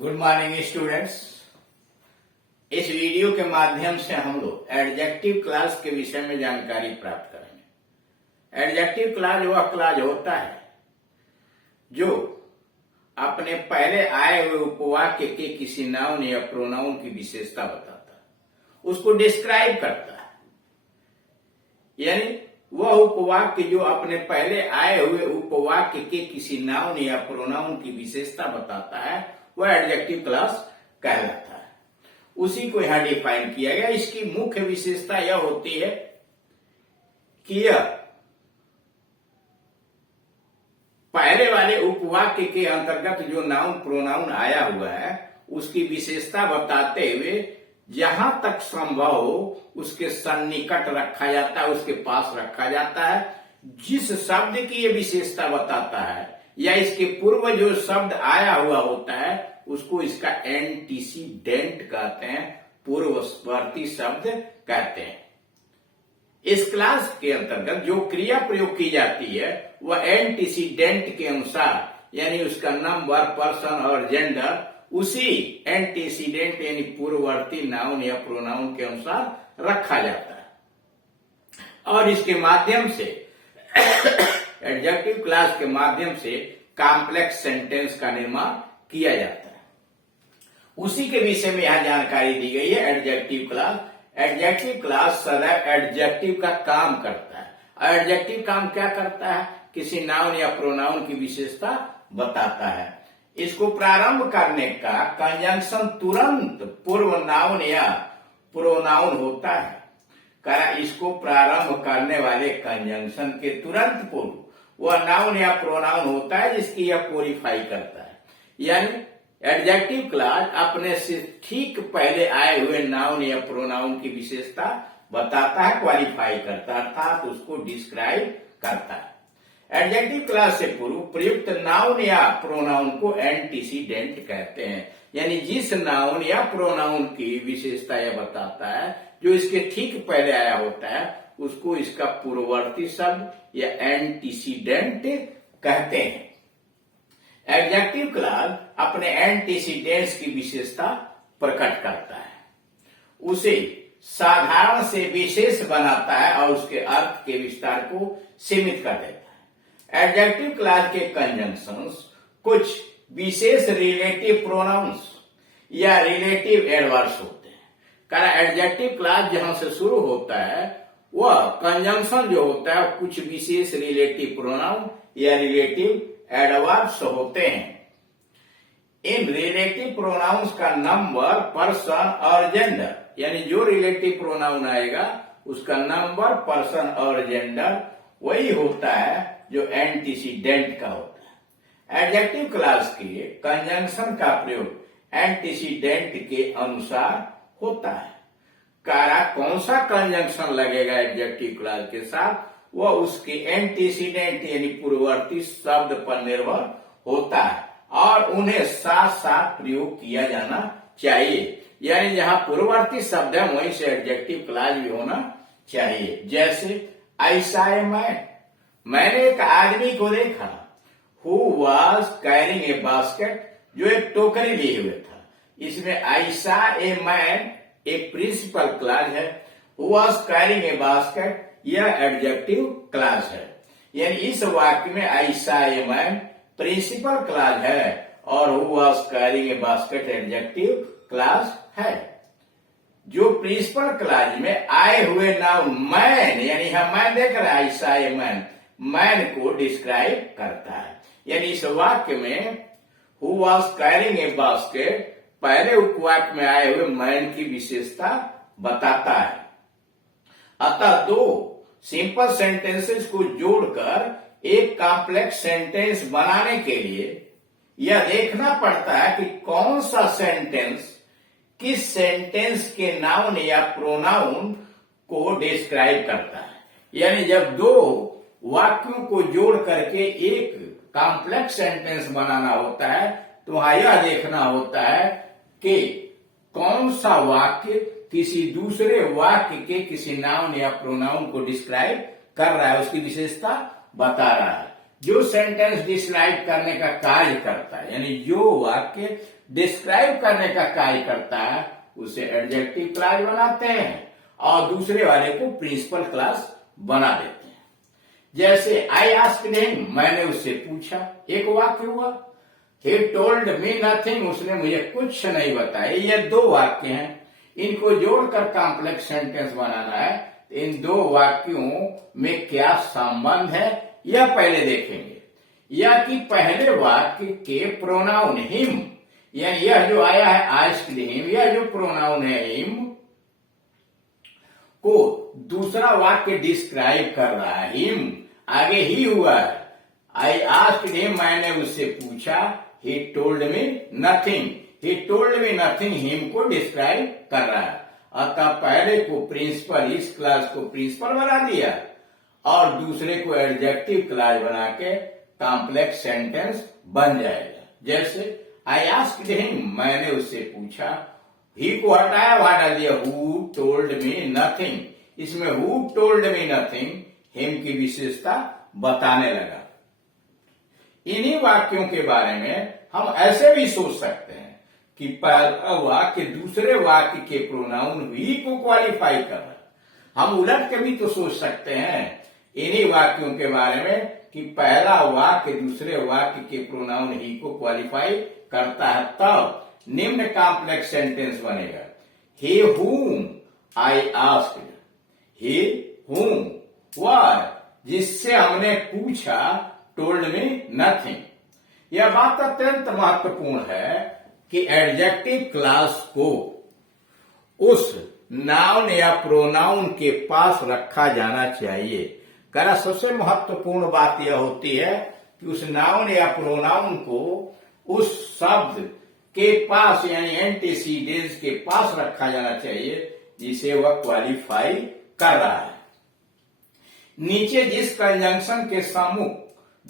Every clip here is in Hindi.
Good morning students. इस वीडियो के माध्यम से हम लोग एडजेक्टिव क्लास के विषय में जानकारी प्राप्त करेंगे। एडजेक्टिव क्लास वह क्लास होता है जो अपने पहले आए हुए उपवाक्य के किसी नाउन या प्रोनाउन की विशेषता बताता है, उसको डिस्क्राइब करता है। यानी वह उपवाक्य जो अपने पहले आए हुए उपवाक्य के किसी नाउन या प्रोनाउन की विशेषता बताता है वह एडजेक्टिव क्लास कहलाता है। उसी को यहां डिफाइन किया गया। इसकी मुख्य विशेषता यह होती है कि यह पहले वाले उपवाक्य के अंतर्गत जो नाउन प्रोनाउन आया हुआ है उसकी विशेषता बताते हुए जहां तक संभव हो उसके सन्निकट रखा जाता है, उसके पास रखा जाता है। जिस शब्द की ये विशेषता बताता है या इसके पूर्व जो शब्द आया हुआ होता है उसको इसका एंटीसीडेंट कहते हैं, पूर्ववर्ती शब्द कहते हैं। इस क्लास के अंतर्गत जो क्रिया प्रयोग की जाती है वह एंटीसीडेंट के अनुसार यानी उसका नंबर, पर्सन और जेंडर उसी एंटीसीडेंट यानी पूर्ववर्ती नाउन या प्रोनाउन के अनुसार रखा जाता है और इसके माध्यम से एडजेक्टिव क्लास के माध्यम से कॉम्प्लेक्स सेंटेंस का निर्माण किया जाता है। उसी के विषय में यहां जानकारी दी गई है। एडजेक्टिव क्लास, एडजेक्टिव क्लास सदैव एडजेक्टिव का काम करता है। एडजेक्टिव काम क्या करता है? किसी नाउन या प्रोनाउन की विशेषता बताता है। इसको प्रारंभ करने का कंजंक्शन तुरंत पूर्व नाउन या प्रोनाउन होता है। इसको प्रारंभ करने वाले कंजंक्शन के तुरंत पूर्व वह नाउन या प्रोनाउन होता है जिसकी यह क्वालिफाई करता है। यानी एडजेक्टिव क्लास अपने से ठीक पहले आए हुए नाउन या प्रोनाउन की विशेषता बताता है, क्वालिफाई करता है, अर्थात उसको डिस्क्राइब करता है। एडजेक्टिव क्लास से पूर्व प्रयुक्त नाउन या प्रोनाउन को एंटीसीडेंट कहते हैं। यानी जिस नाउन या प्रोनाउन की विशेषता यह बताता है जो इसके ठीक पहले आया होता है उसको इसका पूर्ववर्ती शब्द या एंटीसीडेंट कहते हैं। एडजेक्टिव क्लास अपने एंटीसीडेंट्स की विशेषता प्रकट करता है, उसे साधारण से विशेष बनाता है और उसके अर्थ के विस्तार को सीमित कर देता है। एडजेक्टिव क्लास के कंजंक्शंस कुछ विशेष रिलेटिव प्रोनाउंस या रिलेटिव एडवर्ब्स होते हैं। कारण एडजेक्टिव क्लास जहां से शुरू होता है वह कंजंक्शन जो होता है कुछ विशेष रिलेटिव प्रोनाउन या रिलेटिव एडवर्ब्स होते हैं। इन रिलेटिव प्रोनाउंस का नंबर, पर्सन और जेंडर यानी जो रिलेटिव प्रोनाउन आएगा उसका नंबर, पर्सन और जेंडर वही होता है जो एंटीसीडेंट का होता है। एडजेक्टिव क्लास के कंजंक्शन का प्रयोग एंटीसीडेंट के अनुसार होता है। कौन सा कंजंक्शन लगेगा एडजेक्टिव क्लास के साथ वह उसके एंटीसीडेंट यानी पूर्ववर्ती शब्द पर निर्भर होता है और उन्हें साथ साथ प्रयोग किया जाना चाहिए। यानी जहां पूर्ववर्ती शब्द है वहीं से एडजेक्टिव क्लास भी होना चाहिए। जैसे ऐसा है मैंने एक आदमी को देखा who was carrying a basket, जो एक टोकरी लिए हुए था। इसमें ऐसा ए मैन एक प्रिंसिपल क्लास है, who was carrying a basket यह एडजेक्टिव क्लास है। यानी इस वाक्य में ऐसा ए मैन प्रिंसिपल क्लास है और who was carrying a basket adjective class है। जो प्रिंसिपल क्लास में आए हुए नाउन मैन यानी हम मैन देख रहे हैं, ऐसा ए मैन को डिस्क्राइब करता है। यानी इस वाक्य में who was carrying a basket पहले उपवाक्य में आए हुए मैन की विशेषता बताता है। अतः दो सिंपल सेंटेंसेस को जोड़कर एक कॉम्प्लेक्स सेंटेंस बनाने के लिए यह देखना पड़ता है कि कौन सा सेंटेंस किस सेंटेंस के नाउन या प्रोनाउन को डिस्क्राइब करता है। यानी जब दो वाक्यों को जोड़ करके एक कॉम्प्लेक्स सेंटेंस बनाना होता है तो वहां यह देखना होता है कि कौन सा वाक्य किसी दूसरे वाक्य के किसी नाउन या प्रोनाउन को डिस्क्राइब कर रहा है, उसकी विशेषता बता रहा है। जो सेंटेंस डिस्क्राइब करने का कार्य करता है यानी जो वाक्य डिस्क्राइब करने का कार्य करता है उसे एडजेक्टिव क्लास बनाते हैं और दूसरे वाले को प्रिंसिपल क्लास बना देते हैं। जैसे आई आस्क्ड हिम, मैंने उससे पूछा, एक वाक्य हुआ। ही टोल्ड मी नथिंग, उसने मुझे कुछ नहीं बताया। ये दो वाक्य हैं, इनको जोड़कर कॉम्प्लेक्स सेंटेंस बनाना है। इन दो वाक्यों में क्या संबंध है यह पहले देखेंगे। या कि पहले वाक्य के प्रोनाउन हिम, यानी यह जो आया है आस्क्ड हिम, यह जो प्रोनाउन है हिम को दूसरा वाक्य डिस्क्राइब कर रहा है। हिम आगे ही हुआ है। आई आस्क्ड हिम, मैंने उससे पूछा। He told me nothing, he told me nothing him को डिस्क्राइब कर रहा है। अतः पहले को प्रिंसिपल, इस क्लास को प्रिंसिपल बना दिया और दूसरे को एडजेक्टिव क्लास बना के कॉम्प्लेक्स सेंटेंस बन जाएगा। जैसे आई आस्क्ड हिम, मैंने उससे पूछा। ही को हटाया, वहां डाल दिया हु टोल्ड मी नथिंग। इसमें who told me nothing him की विशेषता बताने लगा। इन्हीं वाक्यों के बारे में हम ऐसे भी सोच सकते हैं कि पहला वाक्य दूसरे वाक्य के प्रोनाउन ही को क्वालिफाई कर रहा है। हम उलट के भी तो सोच सकते हैं इन्हीं वाक्यों के बारे में कि पहला वाक्य दूसरे वाक्य के प्रोनाउन ही को क्वालिफाई करता है, तब निम्न कॉम्प्लेक्स सेंटेंस बनेगा। ही whom I asked, he whom वह जिससे हमने पूछा, टोल्ड मी नथिंग। यह बात अत्यंत महत्वपूर्ण है कि एडजेक्टिव क्लास को उस नाउन या प्रोनाउन के पास रखा जाना चाहिए। करा सबसे महत्वपूर्ण बात यह होती है कि उस नाउन या प्रोनाउन को उस शब्द के पास यानी एंटीसीडेंट्स के पास रखा जाना चाहिए जिसे वह क्वालिफाई कर रहा है। नीचे जिस कंजंक्शन के सम्मुख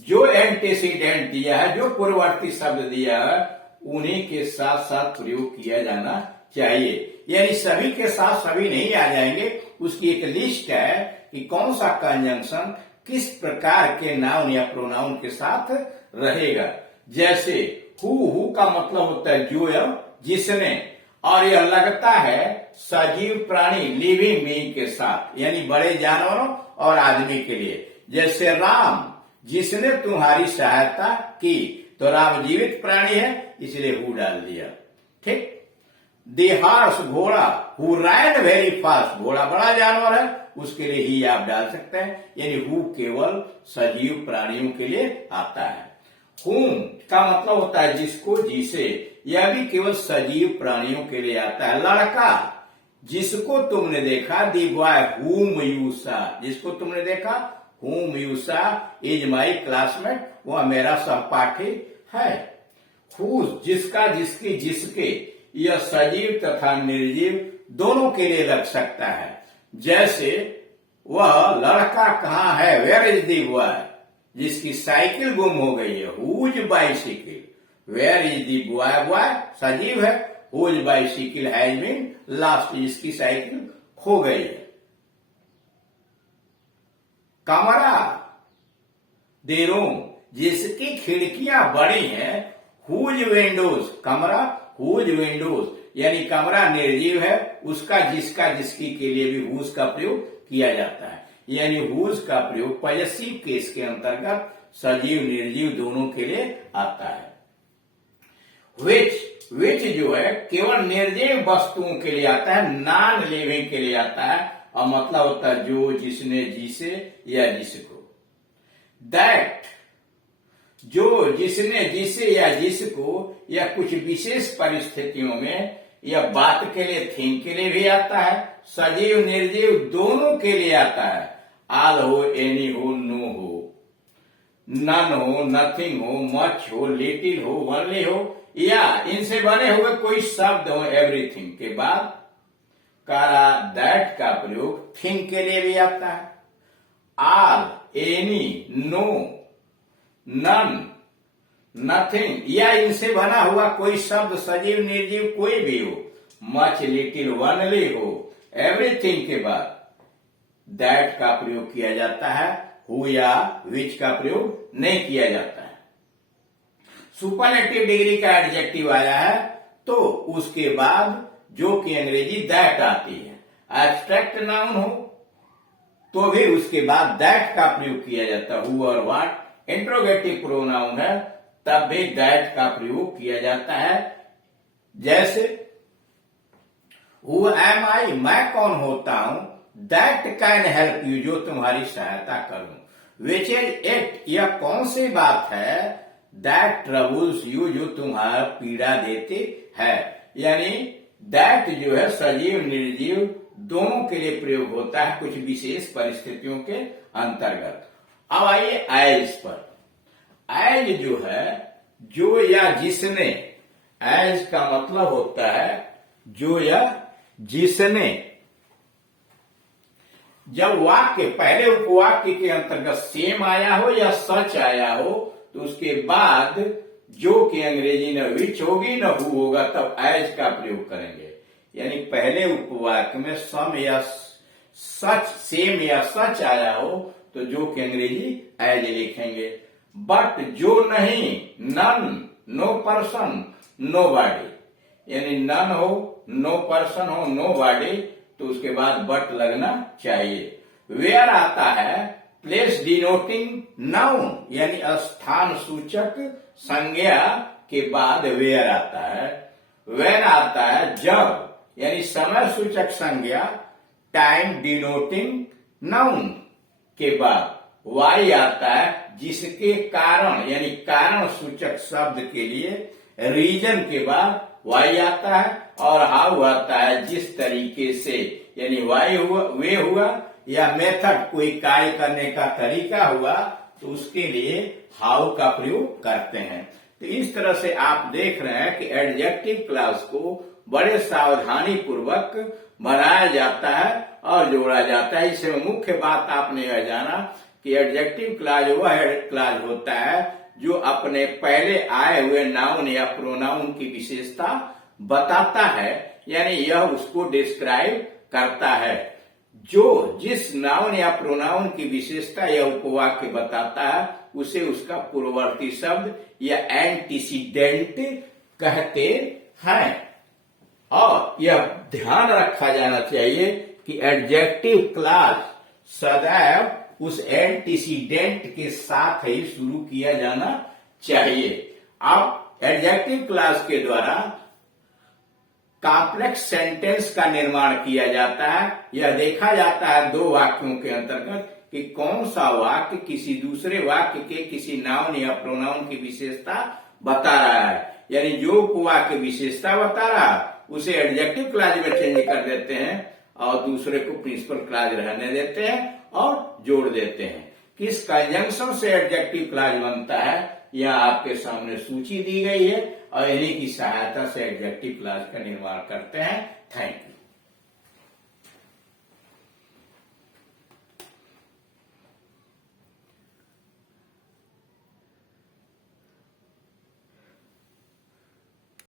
जो एंटीसीडेंट दिया है, जो पूर्ववर्ती शब्द दिया है, उन्हीं के साथ साथ प्रयोग किया जाना चाहिए। यानी सभी के साथ सभी नहीं आ जाएंगे, उसकी एक लिस्ट है कि कौन सा कंजंक्शन किस प्रकार के नाउन या प्रोनाउन के साथ रहेगा। जैसे हु का मतलब होता है जो या जिसने, और यह लगता है सजीव प्राणी लिविंग बीइंग के साथ, यानी बड़े जानवरों और आदमी के लिए। जैसे राम, जिसने तुम्हारी सहायता की, तो राम जीवित प्राणी है इसलिए हु डाल दिया। ठीक। दी हॉर्स, घोड़ा, हु रैन वेरी फास्ट, घोड़ा बड़ा जानवर है उसके लिए ही आप डाल सकते हैं। यानी हु केवल सजीव प्राणियों के लिए आता है। हुम का मतलब होता है जिसको, जिसे, यह भी केवल सजीव प्राणियों के लिए आता है। लड़का, जिसको तुमने देखा, दी बॉय हुम यू सा, जिसको तुमने देखा, हुम यू सा इज माई क्लासमेट, वह मेरा सहपाठी है। हुज, जिसका, जिसकी, जिसके, यह सजीव तथा निर्जीव दोनों के लिए लग सकता है। जैसे वह लड़का कहाँ है, वेयर इज दी बॉय, जिसकी साइकिल गुम हो गई है, whose bicycle, where is the boy, boy सजीव है, whose bicycle has been lost, जिसकी साइकिल खो गई है। कमरा, द रूम, जिसकी खिड़कियां बड़ी हैं, हुज विंडोज, कमरा हुज विंडोज, यानी कमरा निर्जीव है, उसका, जिसका, जिसकी के लिए भी हुज का प्रयोग किया जाता है। यानी हुज का प्रयोग पॉजेसिव केस के अंतर्गत सजीव निर्जीव दोनों के लिए आता है। विच जो है केवल निर्जीव वस्तुओं के लिए आता है, नॉन लिविंग के लिए आता है, और मतलब होता है जो, जिसने, जिसे या जिसको। दैट, जो, जिसने, जिसे या जिसको, या कुछ विशेष परिस्थितियों में, यह बात के लिए, थिंग के लिए भी आता है, सजीव निर्जीव दोनों के लिए आता है। ऑल हो, एनी हो, नो हो, नन हो, नथिंग हो, मच हो, लिटिल हो, ओनली हो, या इनसे बने हुए कोई शब्द हो, एवरीथिंग के बाद कारा दैट का प्रयोग थिंग के लिए भी आता है। All, any, no, none, nothing, या इनसे बना हुआ कोई शब्द सजीव निर्जीव कोई भी हो, मच, लिटिल, ओनली हो, एवरीथिंग के बाद दैट का प्रयोग किया जाता है, हु या विच का प्रयोग नहीं किया जाता है। सुपरलेटिव डिग्री का एडजेक्टिव आया है तो उसके बाद जो कि अंग्रेजी दैट आती है। एब्स्ट्रैक्ट नाउन हो तो भी उसके बाद दैट का प्रयोग किया जाता है। हु और व्हाट इंट्रोगेटिव प्रोनाउन है तब भी दैट का प्रयोग किया जाता है। जैसे हु एम आई, मैं कौन होता हूं, दैट कैन हेल्प यू, जो तुम्हारी सहायता करूं। विच इज इट, यह कौन सी बात है, दैट ट्रबल्स यू, जो तुम्हारा पीड़ा देती है। यानी दैट जो है सजीव निर्जीव दोनों के लिए प्रयोग होता है कुछ विशेष परिस्थितियों के अंतर्गत। अब आइए एज पर। एज जो है जो या जिसने, एज का मतलब होता है जो या जिसने। जब वाक्य पहले उपवाक्य के अंतर्गत सेम आया हो या सच आया हो तो उसके बाद जो कि अंग्रेजी न विच होगी न हु होगा तब एज का प्रयोग करेंगे। यानी पहले उपवाक्य में सम या सच, सेम या सच आया हो तो जो कि अंग्रेजी एज लिखेंगे। बट जो नहीं, none, no person, nobody. यानी नन हो, नो पर्सन हो, नो बॉडी तो उसके बाद बट लगना चाहिए। वेयर आता है प्लेस डिनोटिंग नाउन, यानी स्थान सूचक संज्ञा के बाद वेयर आता है। व्हेन आता है जब, यानी समय सूचक संज्ञा टाइम डिनोटिंग नाउन के बाद। वाई आता है जिसके कारण, यानी कारण सूचक शब्द के लिए रीजन के बाद वाई आता है। और हाउ आता है जिस तरीके से, यानी वाई हुआ, वे हुआ या मेथड कोई कार्य करने का तरीका हुआ तो उसके लिए हाउ का प्रयोग करते हैं। तो इस तरह से आप देख रहे हैं कि एडजेक्टिव क्लास को बड़े सावधानी पूर्वक बनाया जाता है और जोड़ा जाता है। इसमें मुख्य बात आपने यह जाना कि एडजेक्टिव क्लास वह क्लास होता है जो अपने पहले आए हुए नाउन या प्रोनाउन की विशेषता बताता है, यानी यह उसको डिस्क्राइब करता है। जो जिस नाउन या प्रोनाउन की विशेषता यह उपवाक्य बताता है उसे उसका पूर्ववर्ती शब्द या एंटीसीडेंट कहते हैं। और यह ध्यान रखा जाना चाहिए कि एडजेक्टिव क्लास सदैव उस एंटीसीडेंट के साथ ही शुरू किया जाना चाहिए। अब एडजेक्टिव क्लास के द्वारा कॉम्प्लेक्स सेंटेंस का निर्माण किया जाता है। यह देखा जाता है दो वाक्यों के अंतर्गत कि कौन सा वाक्य किसी दूसरे वाक्य के किसी नाउन या प्रोनाउन की विशेषता बता रहा है। यानी जो वाक्य विशेषता बता रहा उसे एडजेक्टिव क्लॉज में चेंज कर देते हैं और दूसरे को प्रिंसिपल क्लॉज रहने देते हैं और जोड़ देते हैं। किस कंजंक्शन से एडजेक्टिव क्लॉज बनता है यह आपके सामने सूची दी गई है और इन्हीं की सहायता से एडजेक्टिव क्लॉज का निर्माण करते हैं। Thank you.